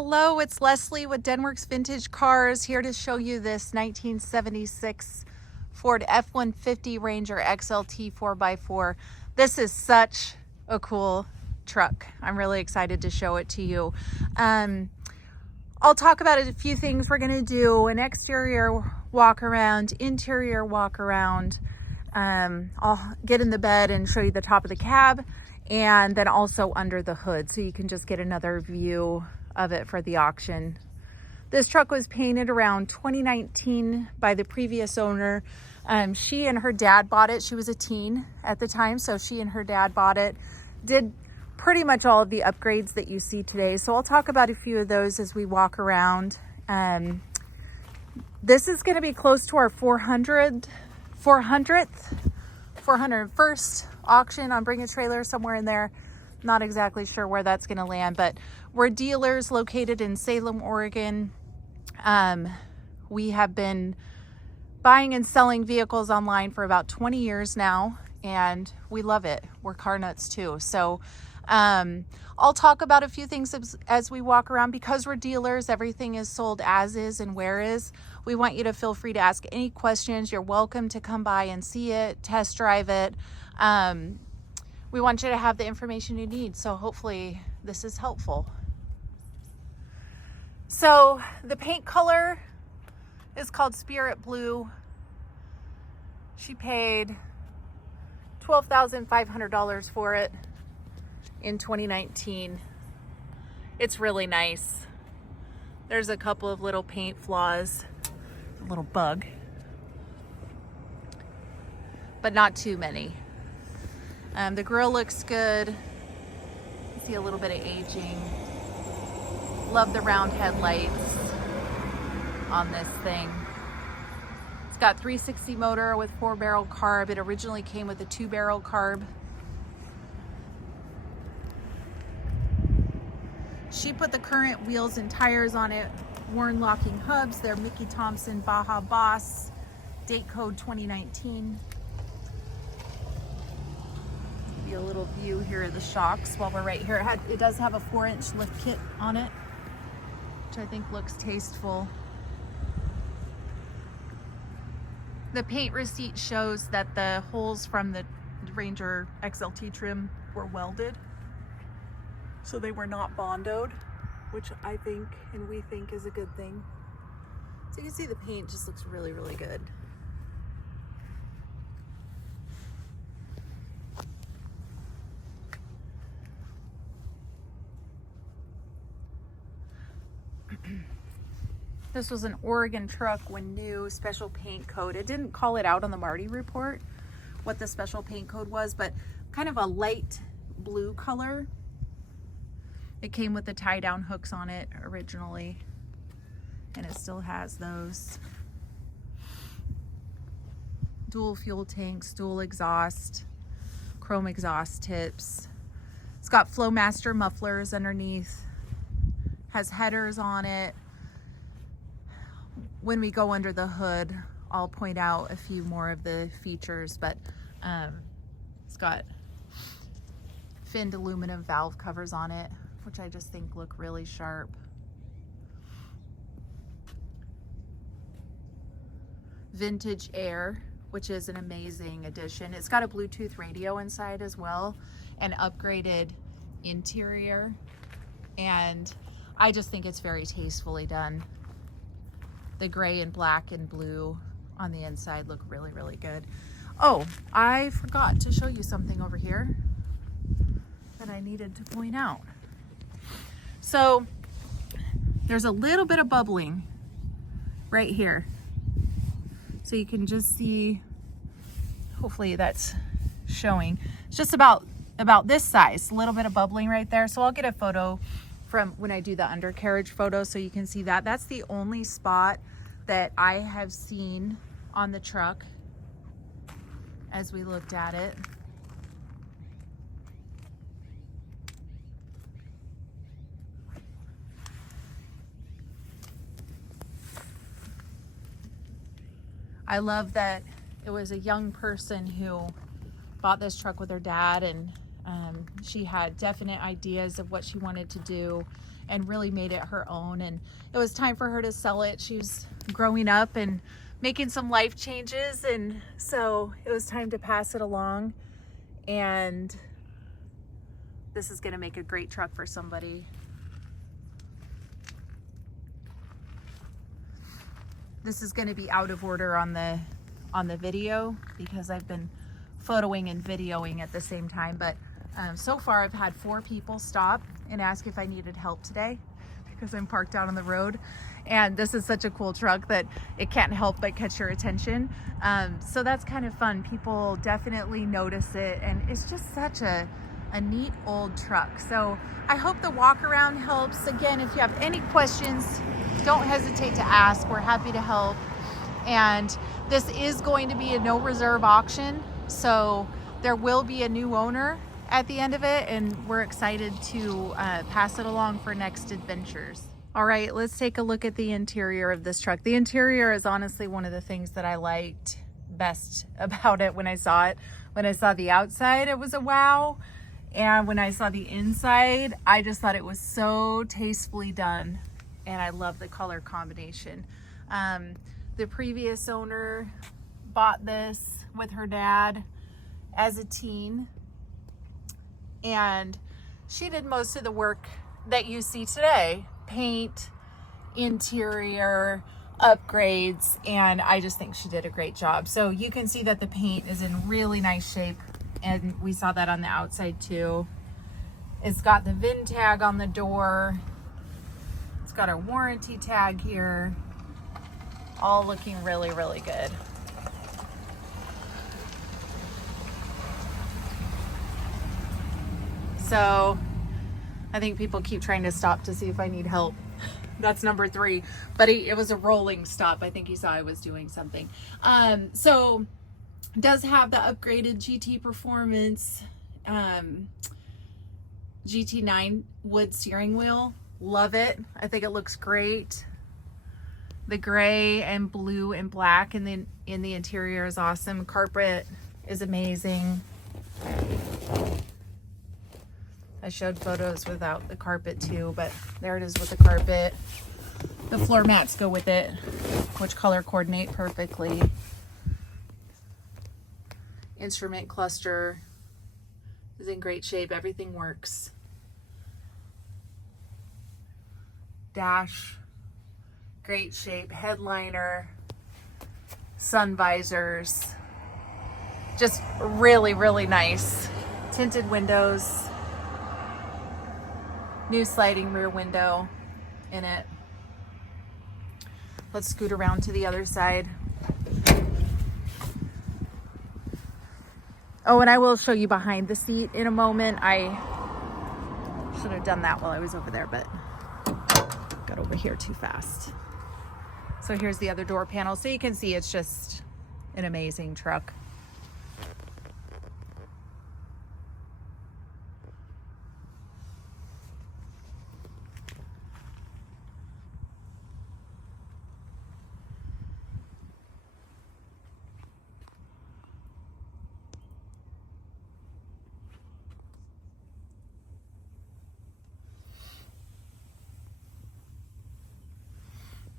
Hello, it's Leslie with Denwerks Vintage Cars, here to show you this 1976 Ford F-150 Ranger XLT 4x4. This is such a cool truck. I'm really excited to show it to you. I'll talk about a few things we're going to do: an exterior walk around, interior walk around. I'll get in the bed and show you the top of the cab, and then also under the hood, so you can just get another view of it for the auction. This truck was painted around 2019 by the previous owner. She and her dad bought it. She was a teen at the time, so she and her dad bought it. Did pretty much all of the upgrades that you see today. So I'll talk about a few of those as we walk around. This is going to be close to our 401st auction on Bring a Trailer, somewhere in there. Not exactly sure where that's going to land, but we're dealers located in Salem, Oregon. We have been buying and selling vehicles online for about 20 years now, and we love it. We're car nuts too. So I'll talk about a few things as we walk around. Because we're dealers, everything is sold as is and where is. We want you to feel free to ask any questions. You're welcome to come by and see it, test drive it. We want you to have the information you need, so hopefully this is helpful. So the paint color is called Spirit Blue. She paid $12,500 for it in 2019. It's really nice. There's a couple of little paint flaws, a little bug, but not too many. The grill looks good. You see a little bit of aging. Love the round headlights on this thing. It's got 360 motor with 4-barrel carb. It originally came with a 2-barrel carb. She put the current wheels and tires on it. Warren locking hubs. They're Mickey Thompson Baja Boss. Date code 2019. A little view here of the shocks while we're right here. It does have a 4-inch lift kit on it, which I think looks tasteful. The paint receipt shows that the holes from the Ranger XLT trim were welded, so they were not bondoed, which I think and we think is a good thing. So you can see the paint just looks really, really good. This was an Oregon truck when new, special paint code. It didn't call it out on the Marty report what the special paint code was, but kind of a light blue color. It came with the tie down hooks on it originally, and it still has those. Dual fuel tanks, dual exhaust, chrome exhaust tips. It's got Flowmaster mufflers underneath, has headers on it. When we go under the hood, I'll point out a few more of the features, but it's got finned aluminum valve covers on it, which I just think look really sharp. Vintage air, which is an amazing addition. It's got a Bluetooth radio inside as well, and upgraded interior, and I just think it's very tastefully done. The gray and black and blue on the inside look really, really good. Oh, I forgot to show you something over here that I needed to point out. So there's a little bit of bubbling right here. So you can just see, hopefully that's showing. It's just about this size, a little bit of bubbling right there. So I'll get a photo from when I do the undercarriage photo so you can see that. That's the only spot that I have seen on the truck as we looked at it. I love that it was a young person who bought this truck with her dad, and She had definite ideas of what she wanted to do and really made it her own. And it was time for her to sell it. She was growing up and making some life changes. And so it was time to pass it along. And this is going to make a great truck for somebody. This is going to be out of order on the video because I've been photoing and videoing at the same time. But so far I've had 4 people stop and ask if I needed help today because I'm parked out on the road. And this is such a cool truck that it can't help but catch your attention. So that's kind of fun. People definitely notice it, and it's just such a neat old truck. So I hope the walk around helps. Again, if you have any questions, don't hesitate to ask. We're happy to help. And this is going to be a no reserve auction, so there will be a new owner at the end of it, and we're excited to pass it along for next adventures. All right, let's take a look at the interior of this truck. The interior is honestly one of the things that I liked best about it when I saw it. When I saw the outside, it was a wow. And when I saw the inside, I just thought it was so tastefully done. And I love the color combination. The previous owner bought this with her dad as a teen. And she did most of the work that you see today. Paint, interior, upgrades, and I just think she did a great job. So you can see that the paint is in really nice shape, and we saw that on the outside too. It's got the VIN tag on the door. It's got our warranty tag here. All looking really, really good. So I think people keep trying to stop to see if I need help. That's number 3, but it was a rolling stop. I think he saw I was doing something. So it does have the upgraded GT Performance GT9 wood steering wheel. Love it. I think it looks great. The gray and blue and black in the interior is awesome. Carpet is amazing. I showed photos without the carpet too, but there it is with the carpet. The floor mats go with it, which color coordinate perfectly. Instrument cluster is in great shape. Everything works. Dash, great shape. Headliner, sun visors, just really, really nice. Tinted windows. New sliding rear window in it. Let's scoot around to the other side. Oh, and I will show you behind the seat in a moment. I should have done that while I was over there, but got over here too fast. So here's the other door panel. So you can see it's just an amazing truck.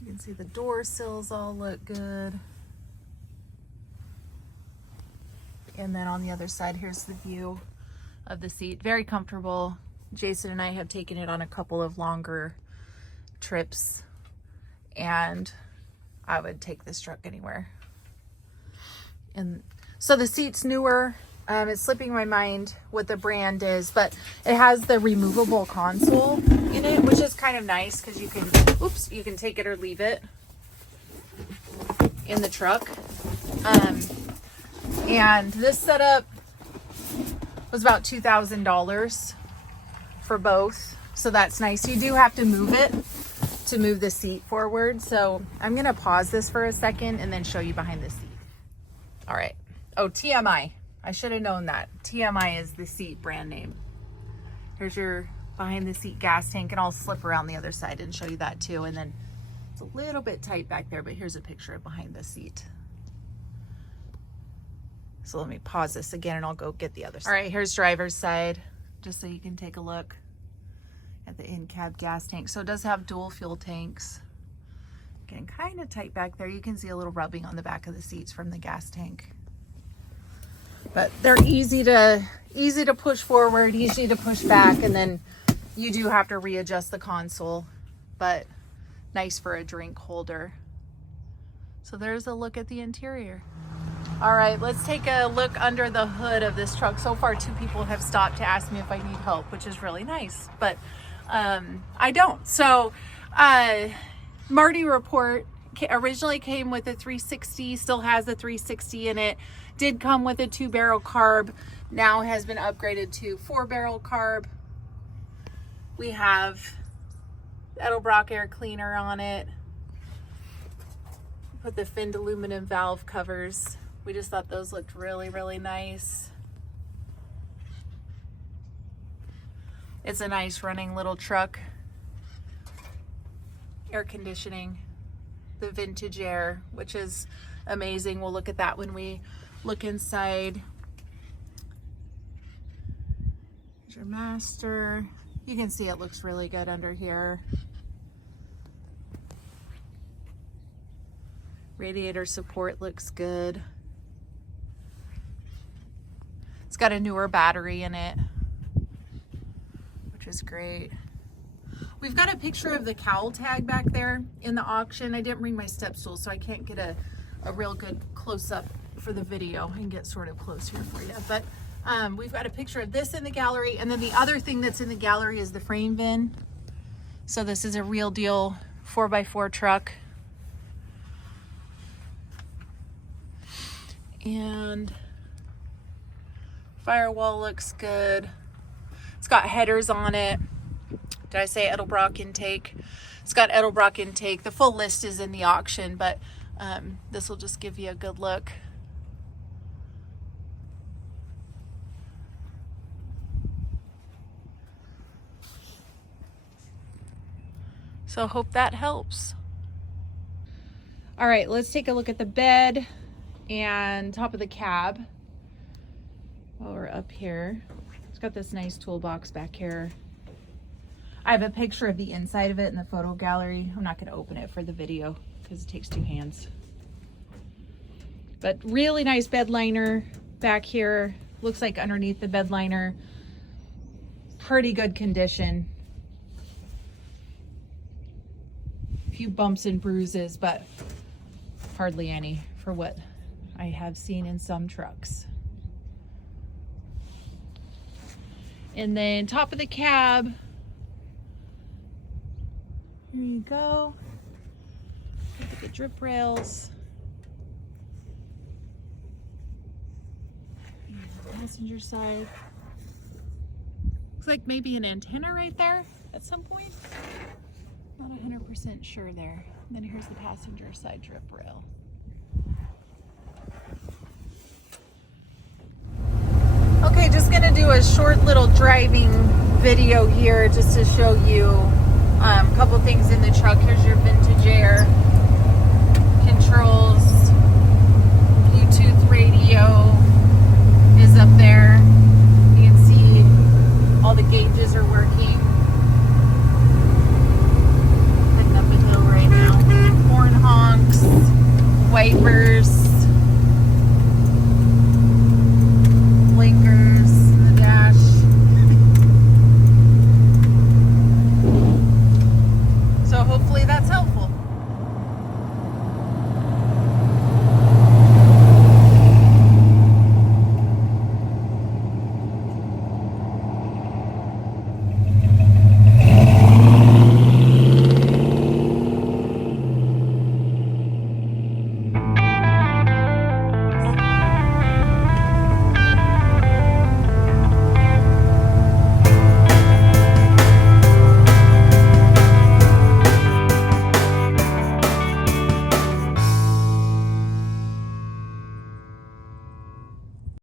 You can see the door sills all look good. And then on the other side, here's the view of the seat. Very comfortable. Jason and I have taken it on a couple of longer trips, and I would take this truck anywhere. And so the seat's newer. It's slipping my mind what the brand is, but it has the removable console in it, which is kind of nice because you can take it or leave it in the truck. And this setup was about $2,000 for both, so that's nice. You do have to move it to move the seat forward, so I'm gonna pause this for a second and then show you behind the seat. All right. Oh, TMI. I should have known that. TMI is the seat brand name. Here's your behind the seat gas tank, and I'll slip around the other side and show you that too. And then it's a little bit tight back there, but here's a picture of behind the seat. So let me pause this again and I'll go get the other side. All right, here's driver's side, just so you can take a look at the in-cab gas tank. So it does have dual fuel tanks. Getting kind of tight back there. You can see a little rubbing on the back of the seats from the gas tank. But they're easy to push forward, easy to push back, and then you do have to readjust the console, but nice for a drink holder. So there's a look at the interior. All right, let's take a look under the hood of this truck. So far, 2 people have stopped to ask me if I need help, which is really nice, but I don't. So Marty report originally came with a 360, still has a 360 in it, did come with a 2-barrel carb, now has been upgraded to 4-barrel carb. We have Edelbrock air cleaner on it. Put the finned aluminum valve covers. We just thought those looked really, really nice. It's a nice running little truck. Air conditioning, the vintage air, which is amazing. We'll look at that when we look inside. Here's your master. You can see it looks really good under here. Radiator support looks good. It's got a newer battery in it, which is great. We've got a picture of the cowl tag back there in the auction. I didn't bring my step stool, so I can't get a real good close-up for the video. I can get sort of close here for you. But we've got a picture of this in the gallery, and then the other thing that's in the gallery is the frame bin. So this is a real deal 4x4 truck. And firewall looks good. It's got headers on it. Did I say Edelbrock intake? It's got Edelbrock intake. The full list is in the auction, but this will just give you a good look. So hope that helps. All right, let's take a look at the bed and top of the cab while we're up here. It's got this nice toolbox back here. I have a picture of the inside of it in the photo gallery. I'm not going to open it for the video because it takes 2 hands. But really nice bed liner back here. Looks like underneath the bed liner, pretty good condition. A few bumps and bruises, but hardly any for what I have seen in some trucks. And then top of the cab, here you go. Look at the drip rails. And the passenger side. Looks like maybe an antenna right there at some point. Not 100% sure there. And then here's the passenger side drip rail. Okay, just gonna do a short little driving video here just to show you a couple things in the truck. Here's your vintage air.